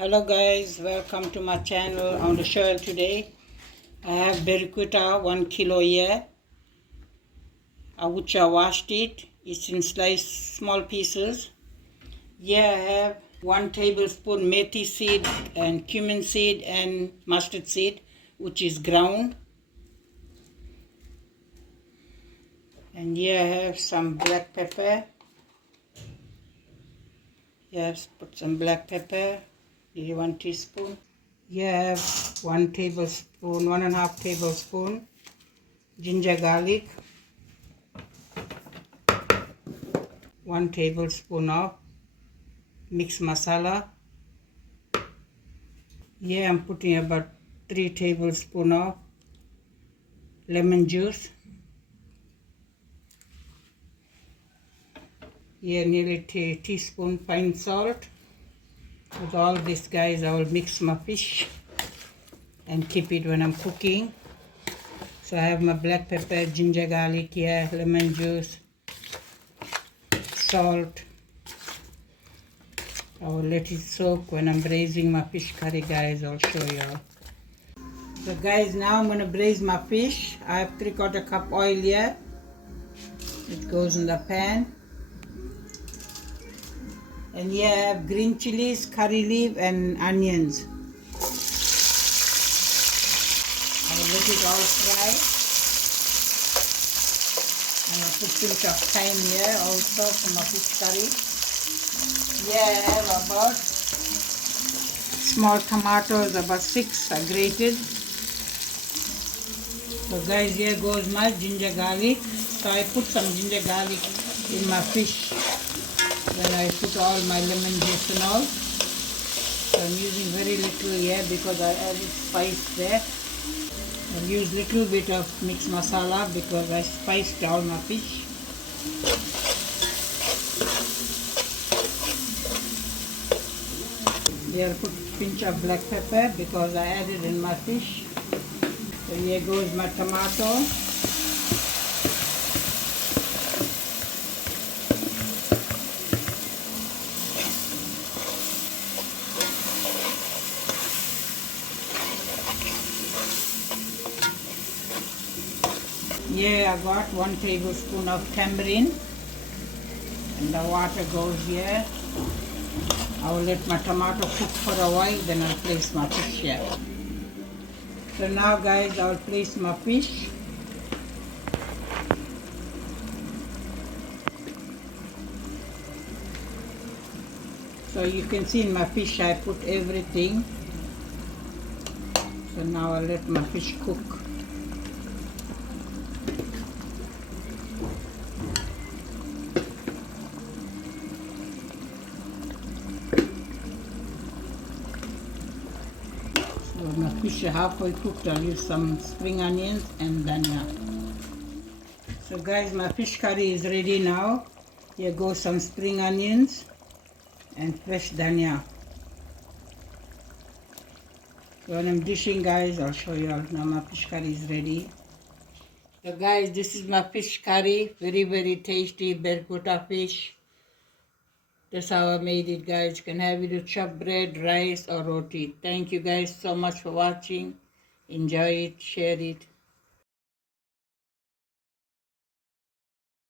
Hello guys, welcome to my channel. On the show today I have barracuda 1 kilo here, which I washed it. It's in sliced small pieces. Here I have 1 tablespoon methi seed and cumin seed and mustard seed, which is ground. And here I have some black pepper. Here I have put some black pepper. 1 teaspoon. Here I have 1 tablespoon, 1.5 tablespoon ginger garlic, 1 tablespoon of mixed masala. Here I'm putting about 3 tablespoons of lemon juice. Here nearly a teaspoon fine salt. With all this, guys, I will mix my fish and keep it when I'm cooking. So I have my black pepper, ginger garlic here, lemon juice, salt. I will let it soak when I'm braising my fish curry, guys. I'll show you all. So guys, now I'm going to braise my fish. I have 3/4 cup oil here. It goes in the pan. And here I have green chilies, curry leaf and onions. I will let it all fry. And I'll put a pinch of thyme here also for my fish curry. Here I have about small tomatoes, about 6 are grated. So guys, here goes my ginger garlic. So I put some ginger garlic in my fish when I put all my lemon juice and all. So I'm using very little here because I added spice there. I'll use little bit of mixed masala because I spiced all my fish. There I'll put a pinch of black pepper because I added in my fish. So here goes my tomato. Here I got 1 tablespoon of tamarind and the water goes here. I will let my tomato cook for a while, then I'll place my fish here. So now guys, I'll place my fish. So you can see in my fish I put everything. So now I'll let my fish cook. When my fish are halfway cooked, I'll use some spring onions and dhania. So guys, my fish curry is ready now. Here goes some spring onions and fresh dhania. So when I'm dishing, guys, I'll show you all. Now my fish curry is ready. So guys, this is my fish curry. Very, very tasty barracuda fish. That's how I made it, guys. You can have it with chopped bread, rice or roti. Thank you guys so much for watching. Enjoy it, share it.